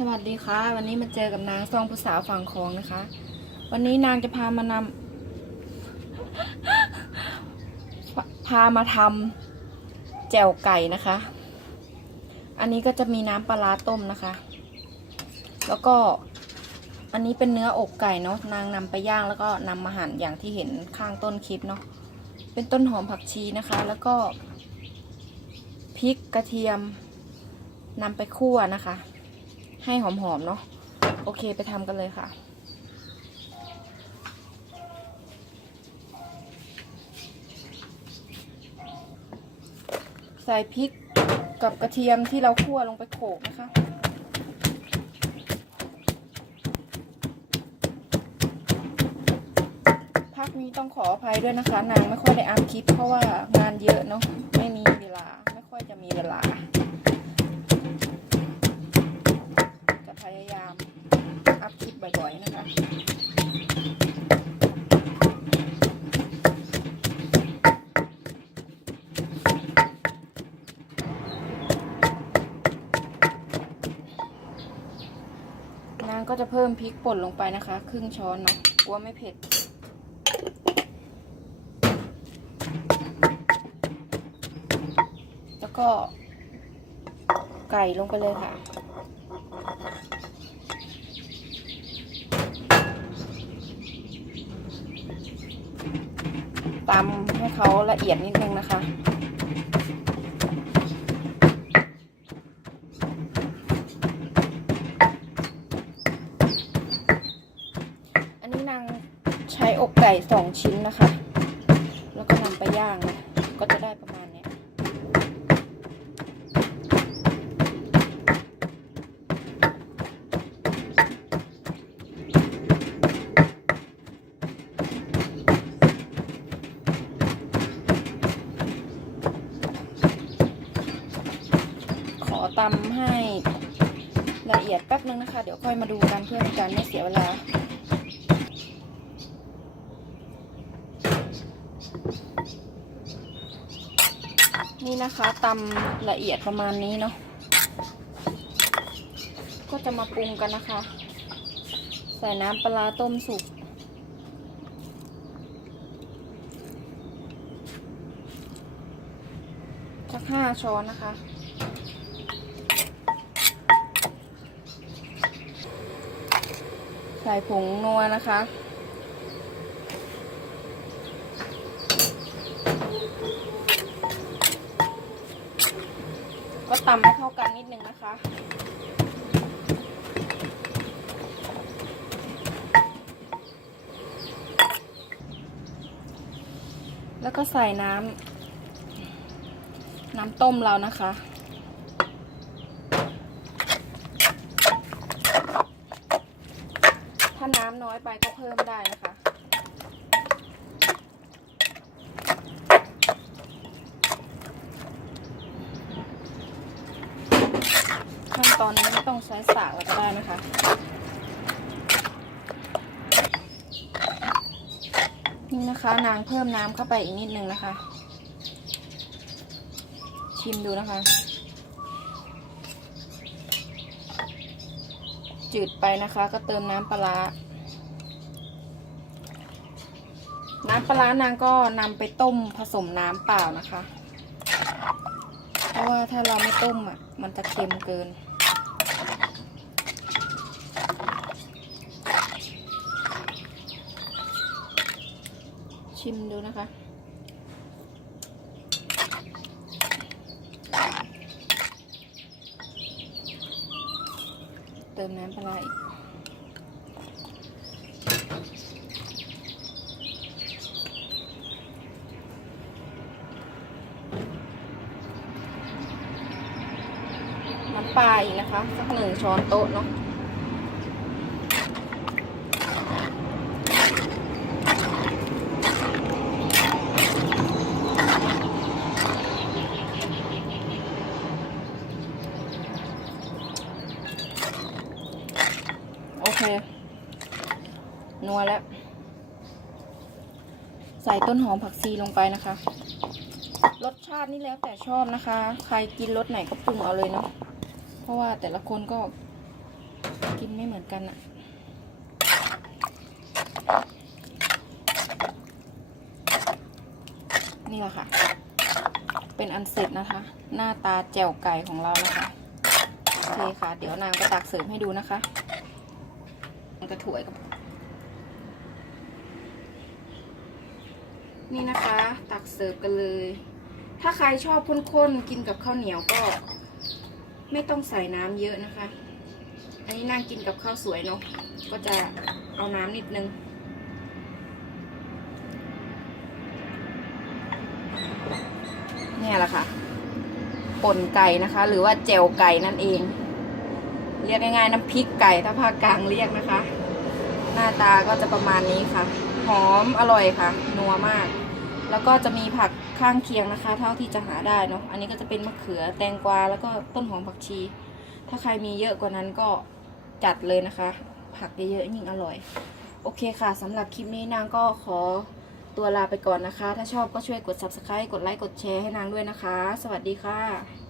สวัสดีค่ะวันนี้มาเจอกับนางซองผู้สาวฝั่งคลองนะคะวันนี้นางจะพามาทำแจ่วไก่นะคะ อันนี้ก็จะมีน้ำปลาร้าต้มนะคะ แล้วก็อันนี้เป็นเนื้ออกไก่เนาะนางนำไปย่างแล้วก็นำมาหั่นอย่างที่เห็นข้างต้นคลิปเนาะเป็นต้นหอมผักชีนะคะ แล้วก็พริกกระเทียมนำไปคั่วนะคะให้หอมๆเนาะโอเคไปทำกันเลยค่ะใส่พริกกับกระเทียมที่เราคั่วลงไปโขลกนะคะพักนี้ต้องขออภัยด้วยนะคะนางไม่ค่อยได้อัพคลิปเพราะว่างานเยอะเนาะไม่มีเวลาไม่ค่อยจะมีเวลาจะพยายามอัพคลิปบ่อยๆนะคะนางก็จะเพิ่มพริกป่นลงไปนะคะครึ่งช้อนเนาะกลัวไม่เผ็ดแล้วก็ไก่ลงไปเลยค่ะตำให้เขาละเอียดนิดนึงนะคะอันนี้นางใช้อกไก่2 ชิ้นนะคะแล้วก็นำไปย่างนะก็จะได้ประมาณนี้ขอตำให้ละเอียดแป๊บนึงนะคะเดี๋ยวค่อยมาดูกันเพื่อเป็นการไม่เสียเวลานี่นะคะตำละเอียดประมาณนี้เนาะก็จะมาปรุงกันนะคะใส่น้ำปลาต้มสุกสัก5 ช้อนนะคะใส่ผงนัวนะคะก็ตำให้เข้ากันนิดนึงนะคะแล้วก็ใส่น้ำต้มเรานะคะถ้าน้ำน้อยไปก็เพิ่มได้นะคะขั้นตอนนี้ไม่ต้องใช้สากแล้วก็ได้นะคะนี่นะคะนางเพิ่มน้ำเข้าไปอีกนิดนึงนะคะชิมดูนะคะจืดไปนะคะก็เติมน้ำปลาร้านางก็นำไปต้มผสมน้ำเปล่านะคะเพราะว่าถ้าเราไม่ต้มมันจะเค็มเกินชิมดูนะคะเติมน้ำปลาอีกน้ำปลาอีกนะคะสัก1 ช้อนโต๊ะเนาะโอเคนัวแล้วใส่ต้นหอมผักชีลงไปนะคะรสชาตินี่แล้วแต่ชอบนะคะใครกินรสไหนก็ปรุงเอาเลยเนาะเพราะว่าแต่ละคนก็ กินไม่เหมือนกันอะนี่แหละค่ะ เป็นอันเสร็จนะคะ หน้าตาแจ่วไก่ของเรานะคะ โอเคค่ะ เดี๋ยวนางจะตักเสิร์ฟให้ดูนะคะมันจะถ้วยกับนี่นะคะ ตักเสิร์ฟกันเลย ถ้าใครชอบข้นๆกินกับข้าวเหนียวก็ไม่ต้องใส่น้ำเยอะนะคะ อันนี้นางกินกับข้าวสวยเนาะ ก็จะเอาน้ำนิดนึง เนี่ยแหละค่ะป่นไก่นะคะ หรือว่าแจ่วไก่นั่นเอง เรียกง่ายๆน้ำพริกไก่ถ้าภาคกลางเรียกนะคะ หน้าตาก็จะประมาณนี้ค่ะ หอมอร่อยค่ะ นัวมาก แล้วก็จะมีผักข้างเคียงนะคะ เท่าที่จะหาได้เนาะ อันนี้ก็จะเป็นมะเขือแตงกวาแล้วก็ต้นหอมผักชี ถ้าใครมีเยอะกว่านั้นก็จัดเลยนะคะ ผักเยอะๆยิ่งอร่อย โอเคค่ะสำหรับคลิปนี้นางก็ขอตัวลาไปก่อนนะคะ ถ้าชอบก็ช่วยกด Subscribe กดไลค์กดแชร์ให้นางด้วยนะคะ สวัสดีค่ะ